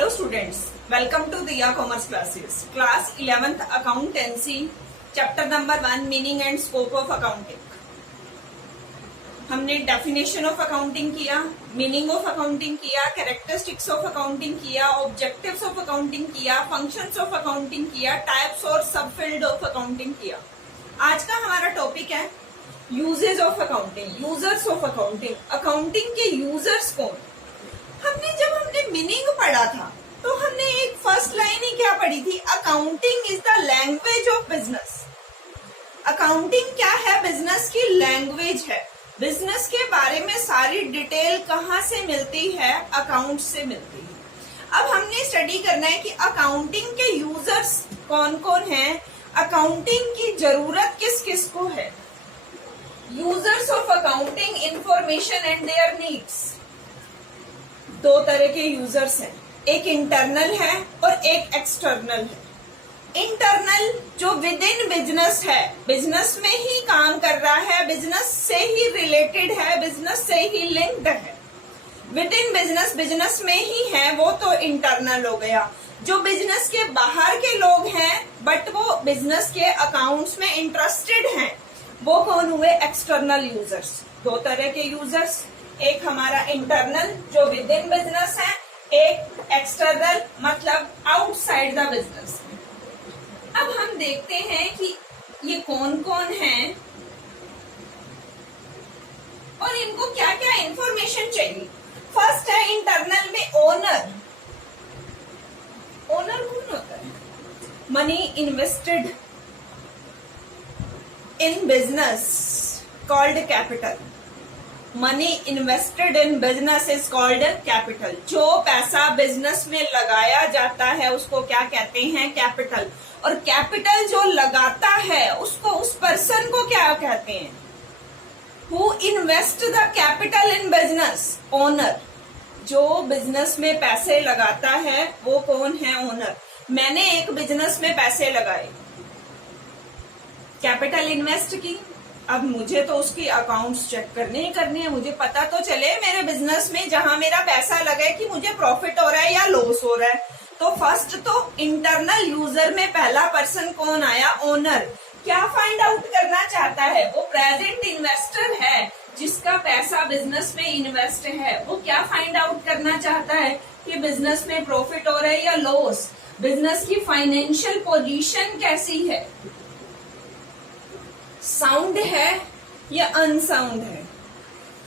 Hello students, welcome to Diya Commerce classes. Class 11th Accountancy, chapter number 1 Meaning and Scope of Accounting. हमने definition of accounting किया, meaning of accounting किया, characteristics of accounting किया, objectives of accounting किया, functions of accounting किया, types और subfield of accounting किया. आज का हमारा टॉपिक है uses of accounting, users of accounting. Accounting के यूजर्स कौन? हमने मीनिंग पढ़ा था तो हमने एक फर्स्ट लाइन ही क्या पढ़ी थी? Accounting is the language of business. Accounting क्या है? बिजनेस की लैंग्वेज है. बिजनेस के बारे में सारी डिटेल कहाँ से मिलती है? अकाउंट से मिलती है. अब हमने स्टडी करना है कि अकाउंटिंग के यूजर्स कौन कौन हैं, अकाउंटिंग की जरूरत किस किस को है. Users of accounting information and there needs. दो तरह के यूजर्स हैं, एक इंटरनल है और एक एक्सटर्नल है. इंटरनल जो विद इन बिजनेस है, बिजनेस में ही काम कर रहा है, बिजनेस से ही रिलेटेड है, बिजनेस से ही लिंक्ड है, विद इन बिजनेस, बिजनेस में ही है, वो तो इंटरनल हो गया. जो बिजनेस के बाहर के लोग हैं बट वो बिजनेस के अकाउंट्स में इंटरेस्टेड हैं, वो कौन हुए? External users. दो तरह के यूजर्स, एक हमारा इंटरनल जो विद इन बिजनेस है, एक एक्सटर्नल मतलब आउटसाइड द बिजनेस. अब हम देखते हैं कि ये कौन कौन हैं और इनको क्या क्या इंफॉर्मेशन चाहिए. फर्स्ट है इंटरनल में ओनर. ओनर कौन होता है? Money invested in business called capital. Money invested in business is called capital. जो पैसा बिजनेस में लगाया जाता है उसको क्या कहते हैं? कैपिटल. और कैपिटल जो लगाता है उसको, उस पर्सन को क्या कहते हैं? Who invest the capital in business? Owner. जो बिजनेस में पैसे लगाता है वो कौन है? ओनर. मैंने एक बिजनेस में पैसे लगाए, कैपिटल इन्वेस्ट की. अब मुझे तो उसकी अकाउंट्स चेक करने ही करने हैं. मुझे पता तो चले मेरे बिजनेस में जहां मेरा पैसा लगा है कि मुझे प्रॉफिट हो रहा है या लॉस हो रहा है. तो फर्स्ट तो इंटरनल यूजर में पहला पर्सन कौन आया? ओनर. क्या फाइंड आउट करना चाहता है? वो प्रेजेंट इन्वेस्टर है जिसका पैसा बिजनेस में इन्वेस्ट है. वो क्या फाइंड आउट करना चाहता है कि बिजनेस में प्रॉफिट हो रहा है या लॉस, बिजनेस की फाइनेंशियल पोजीशन कैसी है, साउंड है या अनसाउंड है.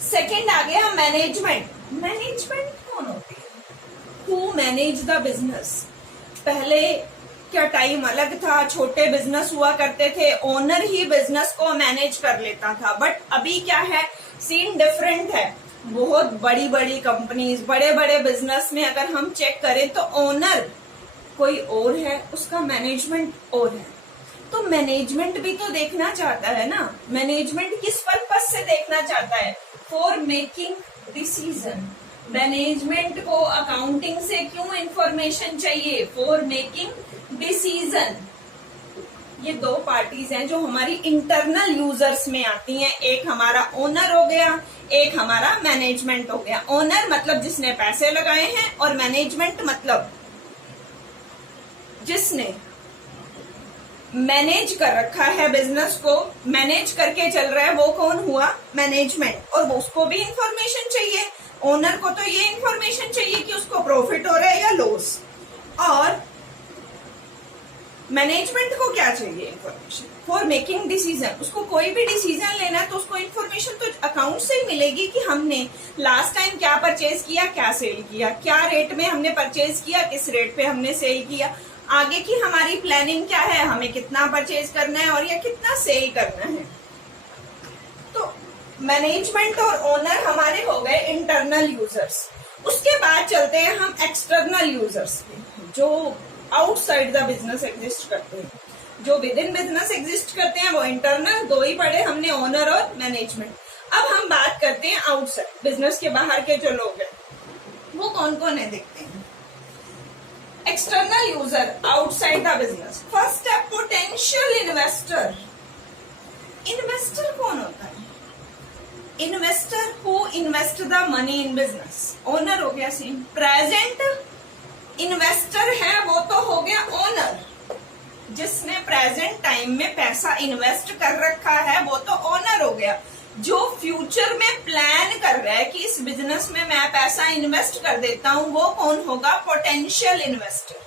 सेकंड आ गया मैनेजमेंट. मैनेजमेंट कौन होती है? Who manage the business. पहले क्या टाइम अलग था, छोटे बिजनेस हुआ करते थे, ओनर ही बिजनेस को मैनेज कर लेता था. बट अभी क्या है, सीन डिफरेंट है. बहुत बड़ी बड़ी कंपनीज, बड़े बड़े बिजनेस में अगर हम चेक करें तो ओनर कोई और है, उसका मैनेजमेंट और है. तो मैनेजमेंट भी तो देखना चाहता है ना. मैनेजमेंट किस पर्पस से देखना चाहता है? For making decision. मैनेजमेंट को अकाउंटिंग से क्यों इंफॉर्मेशन चाहिए? For making decision. ये दो पार्टीज हैं जो हमारी इंटरनल यूजर्स में आती हैं. एक हमारा ओनर हो गया, एक हमारा मैनेजमेंट हो गया. ओनर मतलब जिसने पैसे लगाए हैं और मैनेजमेंट मतलब जिसने मैनेज कर रखा है, बिजनेस को मैनेज करके चल रहा है, वो कौन हुआ? मैनेजमेंट. और उसको भी इंफॉर्मेशन चाहिए. ओनर को तो ये इंफॉर्मेशन चाहिए कि उसको प्रॉफिट हो रहा है या लॉस. और मैनेजमेंट को क्या चाहिए? Information for making decision. उसको कोई भी डिसीजन लेना है तो उसको इंफॉर्मेशन तो अकाउंट से ही मिलेगी कि हमने लास्ट टाइम क्या परचेज किया, क्या सेल किया, क्या रेट में हमने परचेज किया, किस रेट पे हमने सेल किया, आगे की हमारी प्लानिंग क्या है, हमें कितना परचेज करना है और या कितना सेल करना है. तो मैनेजमेंट और ओनर हमारे हो गए इंटरनल यूजर्स. उसके बाद चलते हैं हम एक्सटर्नल यूजर्स पे, जो आउटसाइड द बिजनेस एग्जिस्ट करते हैं. जो विद इन बिजनेस एग्जिस्ट करते हैं वो इंटरनल. दो ही पढ़े हमने, ओनर और मैनेजमेंट. अब हम बात करते हैं आउटसाइड, बिजनेस के बाहर के जो लोग हैं वो कौन कौन है, देखते हैं. External user outside the business. First है पोटेंशियल इन्वेस्टर. इन्वेस्टर कौन होता है? Investor who invest the money in business. Owner हो गया सेम. प्रेजेंट इन्वेस्टर है वो तो हो गया ओनर, जिसने प्रेजेंट टाइम में पैसा इन्वेस्ट कर रखा है वो तो ओनर हो गया। जो फ्यूचर में प्लान कर रहा है कि इस बिजनेस में मैं पैसा इन्वेस्ट कर देता हूं, वो कौन होगा? Potential investor.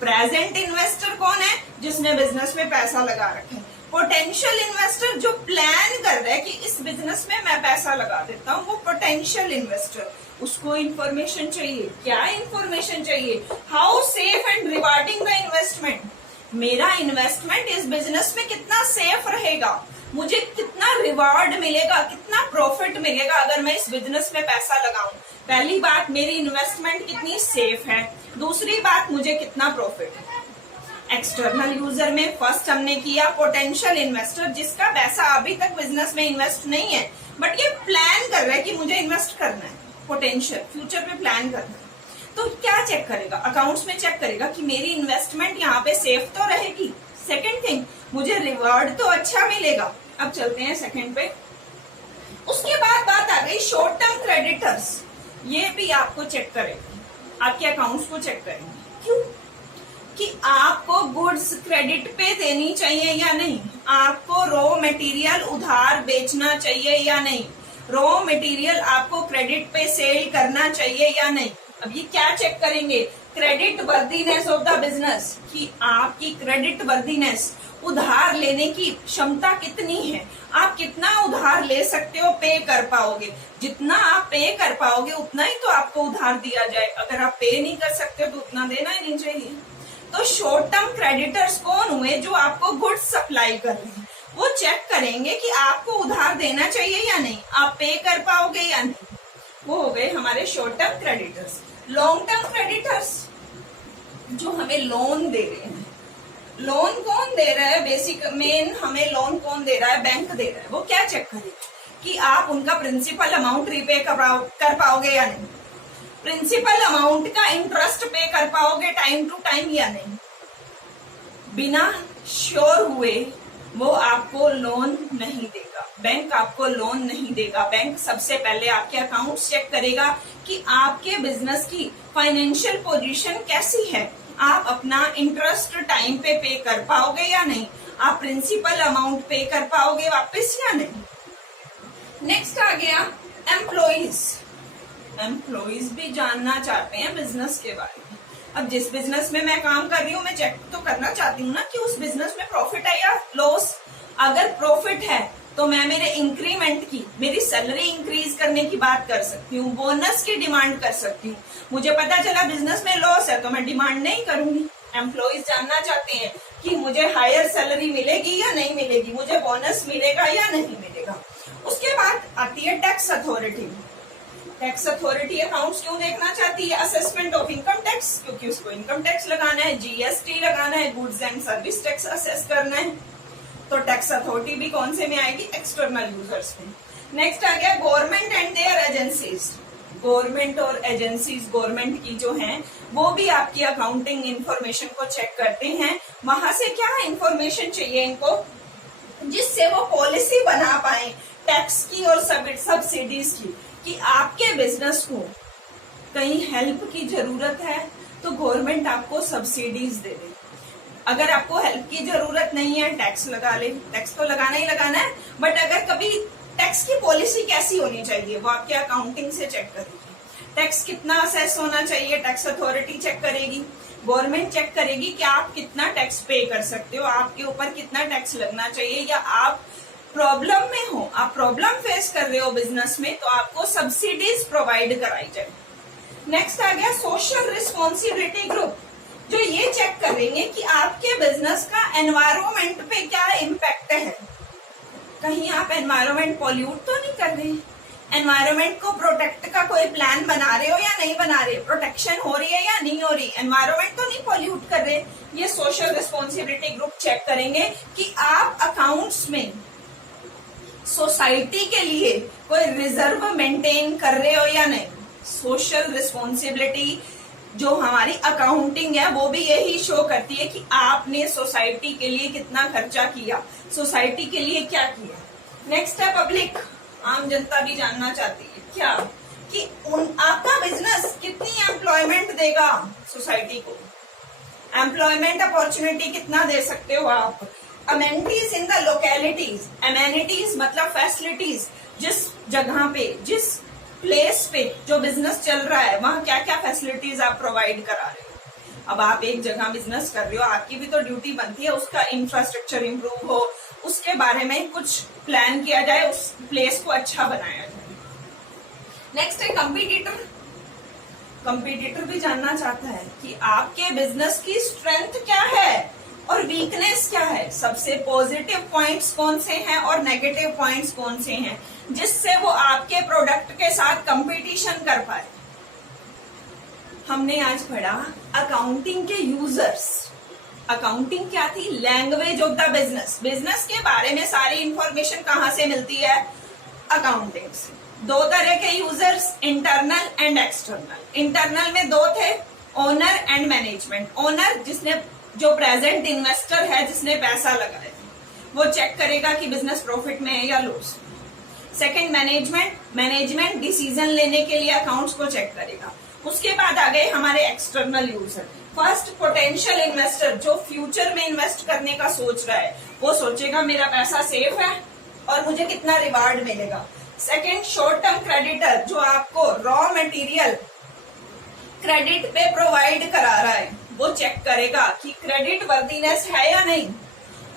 प्रेजेंट इन्वेस्टर कौन है? जिसने बिजनेस में पैसा लगा रखा है। पोटेंशियल इन्वेस्टर जो प्लान कर रहा है कि इस बिजनेस में मैं पैसा लगा देता हूं, वो पोटेंशियल इन्वेस्टर। उसको इंफॉर्मेशन चाहिए। क्या इंफॉर्मेशन चाहिए? How safe and rewarding the investment. मेरा इन्वेस्टमेंट इस बिजनेस में कितना सेफ रहेगा, मुझे कितना रिवार्ड मिलेगा, कितना प्रॉफिट मिलेगा अगर मैं इस बिजनेस में पैसा लगाऊं। पहली बात, मेरी इन्वेस्टमेंट कितनी सेफ है। दूसरी बात, मुझे कितना प्रॉफिट है। एक्सटर्नल यूजर में फर्स्ट हमने किया पोटेंशियल इन्वेस्टर, जिसका पैसा अभी तक बिजनेस में इन्वेस्ट नहीं है, बट ये प्लान कर रहा है कि मुझे इन्वेस्ट करना है। पोटेंशियल, फ्यूचर में प्लान करना है। तो क्या चेक करेगा? अकाउंट्स में चेक करेगा कि मेरी इन्वेस्टमेंट यहाँ पे सेफ तो रहेगी। सेकंड थिंग, मुझे रिवॉर्ड तो अच्छा मिलेगा। अब चलते हैं सेकंड पे। उसके बाद बात आ गई शॉर्ट टर्म क्रेडिटर्स। ये भी आपको चेक करेंगे, आपके अकाउंट्स को चेक करेंगे। क्यों? कि आपको गुड्स क्रेडिट पे देनी चाहिए या नहीं, आपको रॉ मटेरियल उधार बेचना चाहिए या नहीं, रॉ मटेरियल आपको क्रेडिट पे सेल करना चाहिए या नहीं। अब ये क्या चेक करेंगे? Credit worthiness of the business, कि आपकी क्रेडिट वर्दीनेस, उधार लेने की क्षमता कितनी है, आप कितना उधार ले सकते हो, पे कर पाओगे। जितना आप पे कर पाओगे उतना ही तो आपको उधार दिया जाए। अगर आप पे नहीं कर सकते तो उतना देना ही नहीं चाहिए। तो शॉर्ट टर्म क्रेडिटर्स कौन हुए? जो आपको गुड्स सप्लाई कर रहे हैं। वो चेक करेंगे कि आपको उधार देना चाहिए या नहीं, आप पे कर पाओगे या नहीं। वो हो गए हमारे short term creditors. Long term creditors, जो हमें लोन दे रहे हैं। लोन कौन दे रहा है? बेसिक मेन हमें लोन कौन दे रहा है? बैंक दे रहा है। वो क्या चेक करेगा कि आप उनका प्रिंसिपल अमाउंट रीपे कर पाओगे या नहीं, प्रिंसिपल अमाउंट का इंटरेस्ट पे कर पाओगे टाइम टू टाइम या नहीं। बिना श्योर हुए वो आपको लोन नहीं देगा, बैंक आपको लोन नहीं देगा। बैंक सबसे पहले आपके अकाउंट चेक करेगा कि आपके बिजनेस की फाइनेंशियल पोजीशन कैसी है, आप अपना इंटरेस्ट टाइम पे कर पाओगे या नहीं, आप प्रिंसिपल अमाउंट पे कर पाओगे वापस या नहीं। नेक्स्ट आ गया एम्प्लॉइज। एम्प्लॉइज भी जानना चाहते हैं बिजनेस के बारे में। अब जिस बिजनेस में मैं काम कर रही हूँ, मैं चेक तो करना चाहती हूँ ना कि उस बिजनेस में प्रॉफिट है या लॉस। अगर प्रॉफिट है तो मैं मेरे इंक्रीमेंट की, मेरी सैलरी इंक्रीज करने की बात कर सकती हूँ, बोनस की डिमांड कर सकती हूँ। मुझे पता चला बिजनेस में लॉस है तो मैं डिमांड नहीं करूंगी। एम्प्लॉइज जानना चाहते हैं कि मुझे हायर सैलरी मिलेगी या नहीं मिलेगी, मुझे बोनस मिलेगा या नहीं मिलेगा। उसके बाद आती है tax authority. Tax authority accounts क्यों देखना चाहती है? असेसमेंट ऑफ इनकम टैक्स, क्योंकि उसको इनकम टैक्स लगाना है, जीएसटी लगाना है, goods and service tax assess करना है। तो टैक्स अथॉरिटी भी कौन से में आएगी? एक्सटर्नल यूजर्स में। नेक्स्ट आ गया government and their agencies. Government और एजेंसीज, गवर्नमेंट की जो हैं, वो भी आपकी अकाउंटिंग इंफॉर्मेशन को चेक करते हैं। वहां से क्या इंफॉर्मेशन चाहिए इनको, जिससे वो पॉलिसी बना पाए टैक्स की और सब्सिडीज की, कि आपके बिजनेस को कहीं हेल्प की जरूरत है तो गवर्नमेंट आपको सब्सिडीज दे दे। अगर आपको हेल्प की जरूरत नहीं है, टैक्स लगा ले। टैक्स तो लगाना ही लगाना है, बट अगर कभी टैक्स की पॉलिसी कैसी होनी चाहिए वो आपके अकाउंटिंग से चेक करेगी। टैक्स कितना असेस होना चाहिए, टैक्स अथॉरिटी चेक करेगी। गवर्नमेंट चेक करेगी कि आप कितना टैक्स पे कर सकते हो, आपके ऊपर कितना टैक्स लगना चाहिए, या आप प्रॉब्लम में हो, आप प्रॉब्लम फेस कर रहे हो बिजनेस में, तो आपको सब्सिडीज प्रोवाइड कराई जाए। नेक्स्ट आ गया सोशल रिस्पॉन्सिबिलिटी ग्रुप, जो ये चेक करेंगे कि आपके बिजनेस का एनवायरमेंट पे क्या इम्पैक्ट है। कहीं आप एनवायरमेंट पॉल्यूट तो नहीं कर रहे, एनवायरमेंट को प्रोटेक्ट का कोई प्लान बना रहे हो या नहीं बना रहे, प्रोटेक्शन हो रही है या नहीं हो रही, एनवायरमेंट तो नहीं पॉल्यूट कर रहे। ये सोशल रिस्पॉन्सिबिलिटी ग्रुप चेक करेंगे कि आप अकाउंट्स में सोसाइटी के लिए कोई रिजर्व मेंटेन कर रहे हो या नहीं। सोशल रिस्पॉन्सिबिलिटी जो हमारी अकाउंटिंग है वो भी यही शो करती है कि आपने सोसाइटी के लिए कितना खर्चा किया, सोसाइटी के लिए क्या किया। नेक्स्ट है पब्लिक, आम जनता भी जानना चाहती है क्या, कि कि आपका बिजनेस कितनी एम्प्लॉयमेंट देगा सोसाइटी को, एम्प्लॉयमेंट अपॉर्चुनिटी कितना दे सकते हो आप, amenities in the localities, amenities मतलब फैसिलिटीज, जिस जगह पे, जिस प्लेस पे जो बिजनेस चल रहा है वहां क्या क्या फैसिलिटीज आप प्रोवाइड करा रहे हो। अब आप एक जगह बिजनेस कर रहे हो, आपकी भी तो ड्यूटी बनती है उसका इंफ्रास्ट्रक्चर इंप्रूव हो, उसके बारे में कुछ प्लान किया जाए, उस प्लेस को अच्छा बनाया जाए। नेक्स्ट है कंपीटिटर। कंपीटिटर भी जानना चाहता है कि आपके बिजनेस की स्ट्रेंथ क्या है और वीकनेस क्या है, सबसे पॉजिटिव पॉइंट्स कौन से हैं और नेगेटिव पॉइंट्स कौन से हैं, जिससे वो आपके प्रोडक्ट के साथ कंपटीशन कर पाए। हमने आज पढ़ा अकाउंटिंग के यूजर्स। अकाउंटिंग क्या थी? Language of the business. Business के बारे में सारी इंफॉर्मेशन कहां से मिलती है? अकाउंटिंग से। दो तरह के users, internal and external. Internal में दो थे, ओनर एंड मैनेजमेंट। ओनर जिसने, जो प्रेजेंट इन्वेस्टर है, जिसने पैसा लगाया, वो चेक करेगा कि बिजनेस प्रॉफिट में है या loss. Second management. Management decision लेने के लिए अकाउंट्स को चेक करेगा। उसके बाद आ गए हमारे external user. First potential investor, जो फ्यूचर में इन्वेस्ट करने का सोच रहा है, वो सोचेगा मेरा पैसा सेफ है और मुझे कितना रिवार्ड मिलेगा। सेकंड शॉर्ट टर्म क्रेडिटर, जो आपको रॉ मटेरियल क्रेडिट पे प्रोवाइड करा रहा है, वो चेक करेगा कि क्रेडिट वर्दीनेस है या नहीं,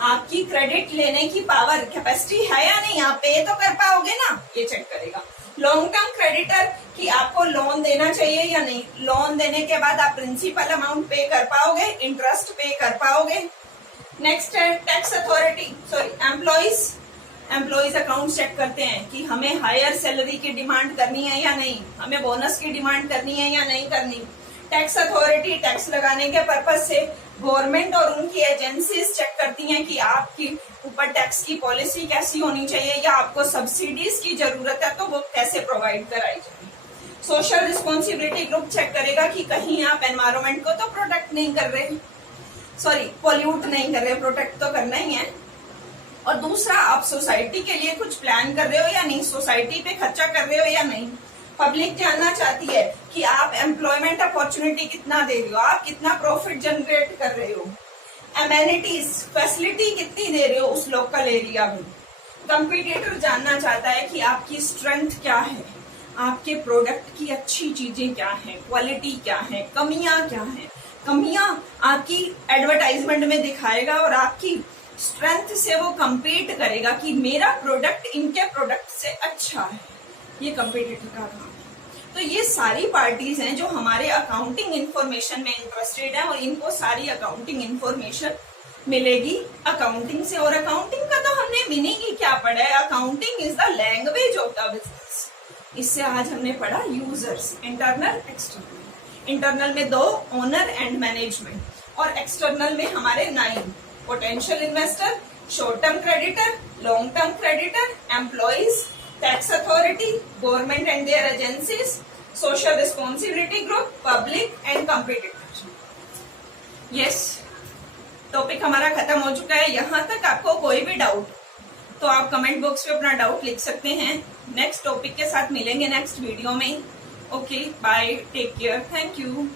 आपकी क्रेडिट लेने की पावर, कैपेसिटी है या नहीं, आप पे तो कर पाओगे ना, ये चेक करेगा। लॉन्ग टर्म क्रेडिटर, कि आपको लोन देना चाहिए या नहीं, लोन देने के बाद आप प्रिंसिपल अमाउंट पे कर पाओगे, इंटरेस्ट पे कर पाओगे। नेक्स्ट है tax authority, sorry employees. Employees account check करते हैं कि हमें हायर सैलरी की डिमांड करनी है या नहीं, हमें बोनस की डिमांड करनी है या नहीं करनी। टैक्स अथॉरिटी टैक्स लगाने के पर्पज से गवर्नमेंट और उनकी एजेंसीज चेक करती हैं कि आपकी ऊपर टैक्स की पॉलिसी कैसी होनी चाहिए, या आपको सब्सिडीज की जरूरत है तो वो कैसे प्रोवाइड कराई जाए। सोशल रिस्पॉन्सिबिलिटी ग्रुप चेक करेगा कि कहीं आप एनवायरमेंट को तो प्रोटेक्ट नहीं कर रहे, सॉरी पॉल्यूट नहीं कर रहे, प्रोटेक्ट तो करना ही है। और दूसरा, आप सोसाइटी के लिए कुछ प्लान कर रहे हो या नहीं, सोसाइटी पे खर्चा कर रहे हो या नहीं। पब्लिक जानना चाहती है कि आप एम्प्लॉयमेंट अपॉर्चुनिटी कितना दे रहे हो, आप कितना प्रॉफिट जनरेट कर रहे हो। एमेनिटीज, फैसिलिटी कितनी दे रहे हो उस लोकल एरिया में। कंपटीटर जानना चाहता है कि आपकी स्ट्रेंथ क्या है, आपके प्रोडक्ट की अच्छी चीजें क्या हैं, क्वालिटी क्या है, कमियां क्या हैं। कमियां आपकी एडवर्टाइजमेंट में दिखाएगा और आपकी स्ट्रेंथ से वो कंपीट करेगा कि मेरा प्रोडक्ट इनके प्रोडक्ट से अच्छा है। ये कंपटीटर का काम है। तो ये सारी पार्टीज हैं जो हमारे अकाउंटिंग इंफॉर्मेशन में इंटरेस्टेड है और इनको सारी अकाउंटिंग इंफॉर्मेशन मिलेगी अकाउंटिंग से। और अकाउंटिंग का तो हमने मीनिंग ही क्या पढ़ा है, accounting is the language of the business. इससे आज हमने पढ़ा यूजर्स, इंटरनल एक्सटर्नल। इंटरनल में दो, ओनर एंड मैनेजमेंट, और एक्सटर्नल में हमारे 9, potential investor, short term creditor, long term creditor, employees, tax authority, government and their agencies, social responsibility group, public and competitor. Yes, topic हमारा खत्म हो चुका है। यहाँ तक आपको कोई भी डाउट तो आप कमेंट बॉक्स में अपना डाउट लिख सकते हैं। नेक्स्ट टॉपिक के साथ मिलेंगे नेक्स्ट वीडियो में। Okay, bye, take care, thank you.